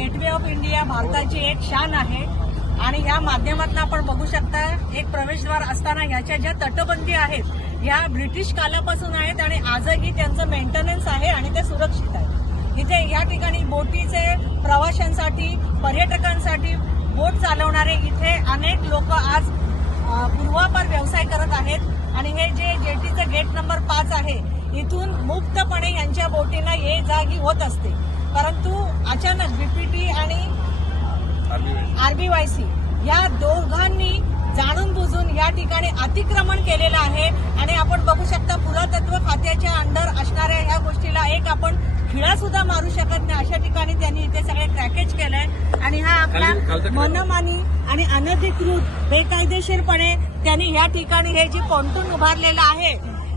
Gateway of India भारताची एक शान आहे. आणि ह्या माध्यमातून आपण बघू शकता एक प्रवेशद्वार असताना ह्याच्या ज्या तटबंदी आहेत ह्या ब्रिटिश कालापासून आहेत आणि आजही त्यांचं मेंटेनन्स आहे आणि ते सुरक्षित आहे. इथे या ठिकाणी बोटीचे प्रवाशांसाठी पर्यटकांसाठी बोट चालवणारे इथे अनेक लोक आज पूर्वापार व्यवसाय करत आहेत. आणि हे जे जेटीचं गेट नंबर पाच आहे इथून मुक्तपणे यांच्या बोटींना ये जागी होत असते. परंतु अचानक बीपीटी आणि आरबीवायसी या दोघांनी जाणून बुजून या ठिकाणी अतिक्रमण केलेलं आहे. आणि आपण बघू शकता पुरातत्व खात्याच्या अंडर असणाऱ्या ह्या गोष्टीला एक आपण खिळा सुद्धा मारू शकत नाही. अशा ठिकाणी त्यांनी इथे सगळे क्रॅकेज केलंय. आणि हा आपला मनमानी आणि अनधिकृत बेकायदेशीरपणे त्यांनी या ठिकाणी हे जे पॉन्टून उभारलेलं आहे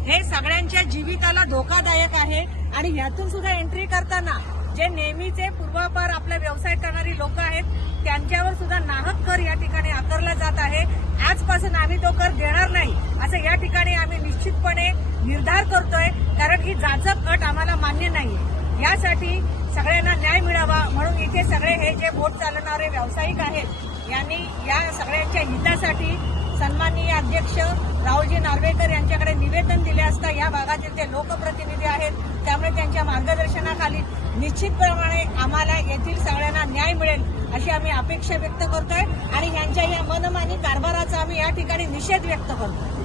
हे सगळ्यांच्या जीविताला धोकादायक आहे. आणि ह्यातून सुद्धा एंट्री करताना जे नेहमीचे पूर्वापार आपला व्यवसाय करणारी लोक आहेत त्यांच्यावर सुद्धा नाहक कर या ठिकाणी आकारला जात आहे. आजपासून आम्ही तो कर देणार नाही असं या ठिकाणी आम्ही निश्चितपणे निर्धार करतोय कारण ही जाचक अट आम्हाला मान्य नाही यासाठी सगळ्यांना न्याय मिळावा म्हणून इथे सगळे हे जे बोट चालवणारे व्यावसायिक आहेत यांनी या सगळ्यांच्या हितासाठी सन्माननीय अध्यक्ष राहुलजी नार्वेकर यांच्याकडे निवेदन दिले असता या भागातील ते लोकप्रतिनिधी आहेत. त्यामुळे त्यांच्या मार्गदर्शनाखाली निश्चितप्रमाणे आम्हाला येथील सगळ्यांना न्याय मिळेल अशी आम्ही अपेक्षा व्यक्त करतोय आणि यांच्या या मनमानी कारभाराचा आम्ही या ठिकाणी निषेध व्यक्त करतोय.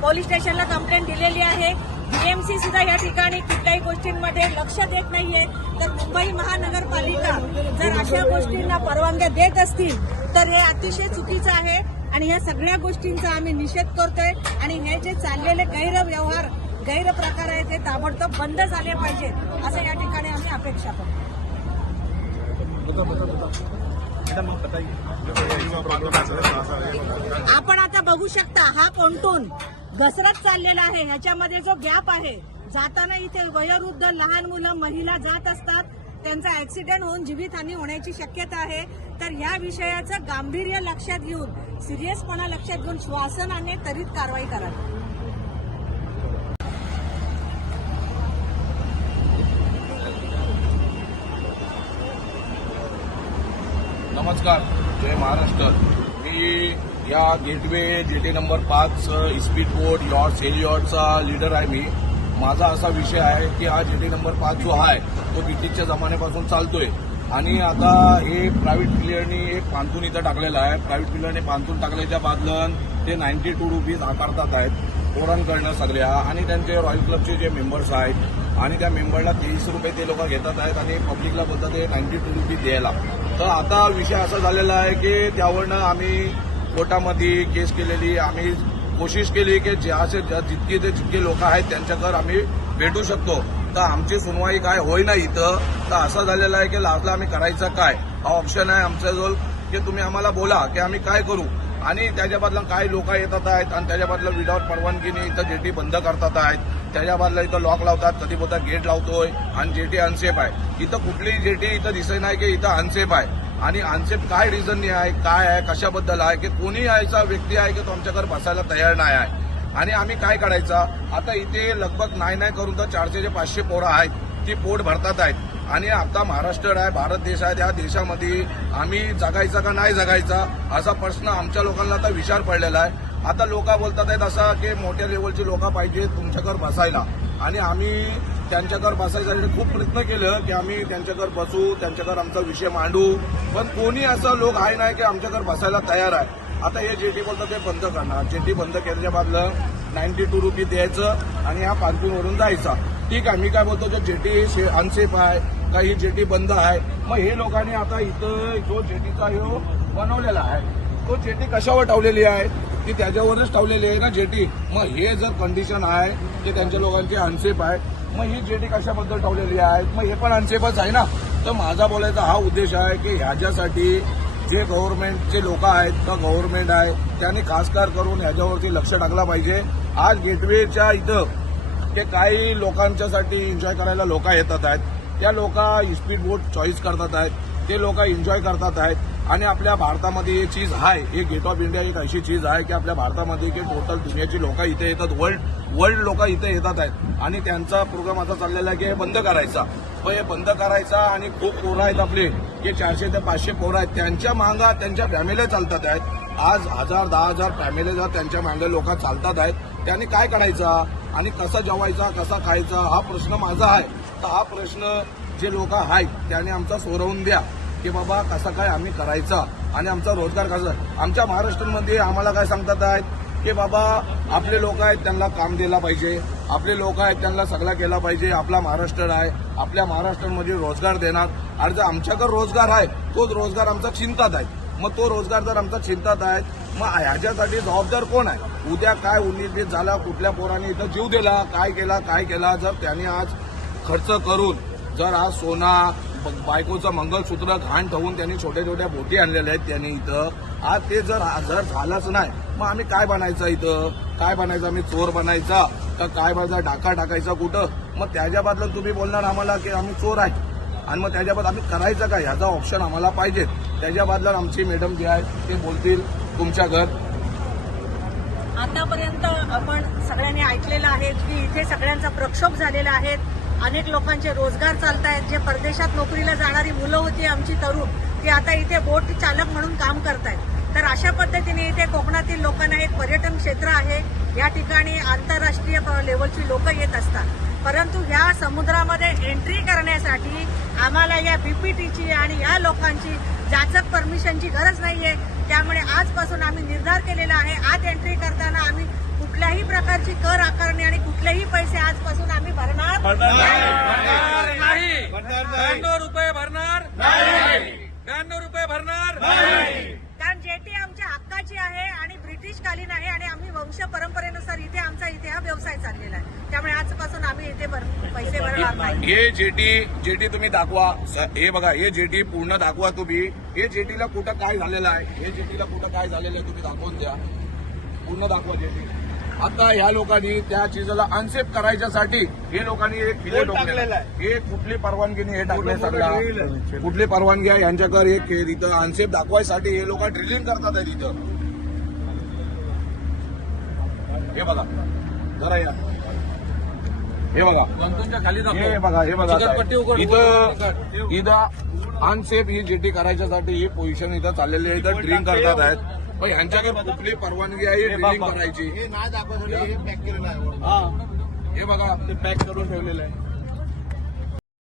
पोलीस स्टेशनला कंप्लेंट दिलेली आहे. बीएमसी सुद्धा या ठिकाणी कुठल्याही गोष्टींमध्ये लक्ष देत नाहीये. तर मुंबई महानगरपालिका जर अशा गोष्टींना परवानग्या देत असतील तर हे अतिशय चुकीचं आहे आणि ह्या सगळ्या गोष्टींचा आम्ही निषेध करतोय. आणि हे जे चाललेले गैरव्यवहार गैरप्रकार आहेत ते ताबडतोब बंद झाले पाहिजेत असं या ठिकाणी आम्ही अपेक्षा करतो. आपण आता बघू शकता हा पोंटून घसरत चाललेला आहे. ह्याच्यामध्ये जो गॅप आहे जाताना इथे वयोवृद्ध लहान मुलं महिला जात असतात. त्यांचा ऍक्सिडेंट होऊन जीवितहानी होण्याची शक्यता आहे. तर या विषयाचं गांभीर्य लक्षात घेऊन सिरियसपणा लक्षात घेऊन श्वासनाने त्वरित कारवाई करावी नमस्कार जय महाराष्ट्र. मी या गेटवे गेटे नंबर पाच speed board yacht sail leader आहे मी. माझा असा विषय आहे की हा जेटी नंबर पाच जो आहे तो ब्रिटिशच्या जमान्यापासून चालतोय. आणि आता हे प्रायव्हेट पिलरनी एक पांथून इथं टाकलेलं आहे. प्रायव्हेट पिलरने पांथून टाकल्याच्या बादलन ते नाईन्टी टू रुपीज आकारतात आहेत पोरांकडनं सगळ्या आणि त्यांचे रॉयल क्लबचे जे मेंबर्स आहेत आणि त्या मेंबरला तेवीस रुपये ते लोक घेतात आहेत आणि पब्लिकला बोलतात ते नाईन्टी टू रुपीज द्यायला. तर आता विषय असा झालेला आहे की त्यावरनं आम्ही कोर्टामध्ये केस केलेली आम्ही कोशिश केली की ज्याचे ज्या जितके ते जितके लोक आहेत त्यांच्याकडे आम्ही भेटू शकतो. तर आमची सुनवाई काय होईना इथं. तर असं झालेलं आहे की लास्टला आम्ही करायचं काय? हा ऑप्शन आहे आमच्याजवळ. की तुम्ही आम्हाला बोला की आम्ही काय करू? आणि त्याच्या बदला काही लोक येतात आहेत आणि त्याच्या विदाउट विदाऊट परवानगीने इथं जेटी बंद करतात आहेत. त्याच्याबदला इथं लॉक लावतात कधी बोलतात गेट लावतोय आणि जेटी अनसेफ आहे. इथं कुठलीही जेटी इथं दिसत नाही की इथं अनसेफ आहे. आणि अनसेफ काय रिझननी आहे काय आहे कशाबद्दल आहे की कोणी यायचा व्यक्ती आहे की तो आमच्याकडे बसायला तयार नाही आहे. आणि आम्ही काय करायचा आता इथे लगभग नाही नाही करून तर चारशे ते पाचशे पोरं आहेत ती पोट भरतात आहेत. आणि आता महाराष्ट्र आहे भारत देश आहे त्या देशामध्ये आम्ही जगायचा का नाही जगायचा असा प्रश्न आमच्या लोकांना आता विचार पडलेला आहे. आता लोक बोलतात आहेत असा की मोठ्या लेवलची लोक पाहिजे तुमच्याकडे बसायला. आणि आम्ही त्यांच्याकडे बसायसाठी खूप प्रयत्न केलं की आम्ही त्यांच्याकडे बसू त्यांच्याकडे आमचा विषय मांडू. पण कोणी असं लोक आहे नाही की आमच्याकडे बसायला तयार आहे. आता हे जेटी बोलतात ते बंद करणार. जेटी बंद केल्याच्या बादलं नाईन्टी टू रुपीज द्यायचं आणि ह्या पार्किंगवरून जायचा. ठीक आहे मी काय बोलतो जे जेटी अनसेफ आहे काही जेटी बंद आहे. मग हे लोकांनी आता इथं जो जेटीचा ह्यो बनवलेला आहे तो जेटी कशावर ठेवलेली आहे? की त्याच्यावरच ठेवलेली आहे ना जेटी? मग हे जर कंडिशन आहे की त्यांच्या लोकांची अनसेफ आहे. मग ही जेटी कशाबद्दल ठेवलेली आहे? मग हे पण अनसेफच आहे ना? तर माझा बोलायचा हा उद्देश आहे की ह्याच्यासाठी जे गव्हर्नमेंटचे लोक आहेत का गव्हर्नमेंट आहे त्यांनी खासकार करून ह्याच्यावरती लक्ष टाकला पाहिजे. आज गेटवेच्या इथं ते काही लोकांच्यासाठी एन्जॉय करायला लोक येतात आहेत. त्या लोक स्पीड बोट चॉईस करतात आहेत. ते लोक एन्जॉय करतात आहेत. आणि आपल्या भारतामध्ये हे चीज आहे. हे गेट ऑफ इंडिया एक अशी चीज आहे की आपल्या भारतामध्ये की टोटल दुनियाची लोक इथे येतात. वर्ल्ड वर्ल्ड लोक इथे येतात आहेत. आणि त्यांचा प्रोग्राम असा चाललेला आहे की हे बंद करायचा. पण हे बंद करायचा आणि खूप पोरं आहेत आपले. जे चारशे ते पाचशे पोरं आहेत. त्यांच्या मागा त्यांच्या फॅमिल्या चालतात आहेत. आज हजार दहा हजार फॅमिल्या त्यांच्या मागे लोक चालतात आहेत त्यांनी काय करायचा? आणि कसा जेवायचा? कसा खायचा? हा प्रश्न माझा आहे. आता हा प्रश्न जे लोक आहेत त्याने आमचा सोडवून द्या की बाबा कसा काय आम्ही करायचा आणि आमचा रोजगार कसा आमच्या महाराष्ट्रामध्ये आम्हाला काय सांगतात आहेत की बाबा आपले लोक आहेत त्यांना काम दिला पाहिजे. आपले लोक आहेत त्यांना सगळा केला पाहिजे. आपला महाराष्ट्र आहे आपल्या महाराष्ट्रामध्ये रोजगार देणार. आणि जर आमच्याकडे रोजगार आहे तोच रोजगार आमचा चिंतात आहे. मग तो रोजगार जर आमचा चिंतात आहे मग ह्याच्यासाठी जबाबदार कोण आहे? उद्या काय उन्नीत झाला कुठल्या पोराने इथं जीव दिला काय केला काय केला जर त्यांनी आज खर्च करून जर आज सोना बायकोचं मंगलसूत्र घाण ठेवून त्यांनी छोट्या छोट्या बोटी आणलेल्या आहेत त्यांनी इथं. आज ते जर जर झालंच नाही मग आम्ही काय बनायचं इथं? काय बनायचं? आम्ही चोर बनायचा? का काय बनायचा? डाका टाकायचा कुठं? मग त्याच्या तुम्ही बोलणार आम्हाला की आम्ही चोर आहे. आणि मग त्याच्याबद्दल आम्ही करायचं काय? ह्याचा ऑप्शन आम्हाला पाहिजे. त्याच्या आमची मॅडम जे आहे ते बोलतील तुमच्या घर. आतापर्यंत आपण सगळ्यांनी ऐकलेलं आहे की इथे सगळ्यांचा प्रक्षोभ झालेला आहे. अनेक लोकांचे रोजगार चालत आहेत जे परदेशात नोकरीला जाणारी मुलं होती आमची तरुण ती आता इथे बोट चालक म्हणून काम करतायत. तर अशा पद्धतीने इथे कोकणातील लोकांना एक पर्यटन क्षेत्र आहे. या ठिकाणी आंतरराष्ट्रीय लेवलची लोक येत असतात. परंतु ह्या समुद्रामध्ये एंट्री करण्यासाठी आम्हाला या बीपीटीची आणि या लोकांची जाचक परमिशनची गरज नाही आहे त्यामुळे आजपासून आम्ही निर्धार केलेला आहे आत एंट्री करताना आम्ही कुठल्याही प्रकारची कर आकारणी आणि कुठलेही पैसे आजपासून आम्ही भरणार भरणार नाही. ब्याण्णव रुपये भरणार. नाही. ब्याण्णव रुपये भरणार. कारण जेटी आमच्या हक्काची आहे आणि ब्रिटिश कालीन आहे आणि आम्ही वंश परंपरेनुसार इथे आमचा इथे हा व्यवसाय चाललेला आहे. त्यामुळे आजपासून आम्ही इथे भर- पैसे भरणार नाही. हे जेटी जेटी तुम्ही दाखवा. हे बघा हे जेटी पूर्ण दाखवा तुम्ही. हे जेटीला कुठं काय झालेलं आहे? हे जेटीला कुठं काय झालेलं आहे? तुम्ही दाखवून द्या. पूर्ण दाखवा जेटी. आता ह्या लोकांनी त्या चीजला अनसेफ करायच्यासाठी हे लोकांनी एक ठोकलेलं आहे. हे कुठली परवानगीने हे टाकले सगळा कुठली परवानगी आहे यांच्याकडे एक हे इथं अनसेफ दाखवायसाठी हे लोक ड्रिलिंग करतात आहेत इथं. हे बघा. जरा या. हे बघा. खाली हे बघा हे बघा इथं. इथं अनसेफ ही जेटी करायच्यासाठी ही पोझिशन इथं चाललेली आहे. इथं ड्रिंक करतात आहेत. पण ह्यांच्याकडे कुठली परवानगी आहे ड्रिलिंग करायची? हे नाही दाखवत हे पॅक केलेलं आहे. हे बघा. ते पॅक करून ठेवलेलं आहे.